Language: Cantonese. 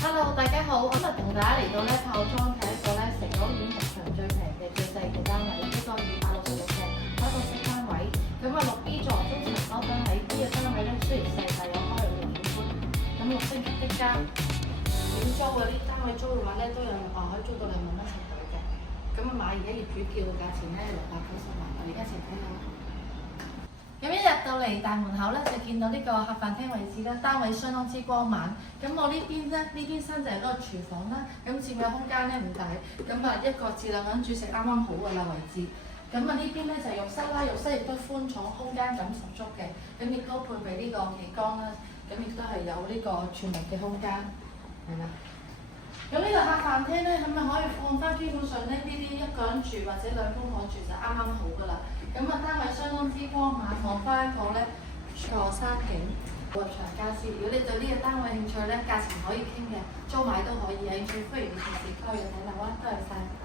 Hello，大家好，今日同大家嚟到炮裝睇一個成個屋苑入場最平嘅最細嘅單位，呢個266尺，開個式單位。咁6B 座中層歐燈喺呢個單位雖然細，但有開6點寬。咁6星級的間，點租嗰啲單位租嘅話都有可以租到2萬蚊一尺度嘅。咁買而家業主叫嘅價錢690萬，我哋一齊睇下。咁一入到嚟大門口就見到呢個客飯廳位置啦，單位相當之光猛。咁我呢邊身就係嗰個廚房啦，咁佔嘅空間唔大，咁一個至兩個人煮食啱啱好嘅啦位置。咁呢邊就係浴室啦，浴室亦都寬敞，空間感十足嘅。咁亦都配備呢個企缸啦，咁亦都係有呢個儲物嘅空間，係啦。咁呢個客飯廳咁可以放翻，基本上呢啲一個人住或者兩公婆住就啱啱好噶啦。咁單位相當之光猛，望翻一個坐山景卧床家私。如果你對呢個單位興趣價錢可以傾嘅，租買都可以，有興趣歡迎隨時交約睇樓啊！多謝晒。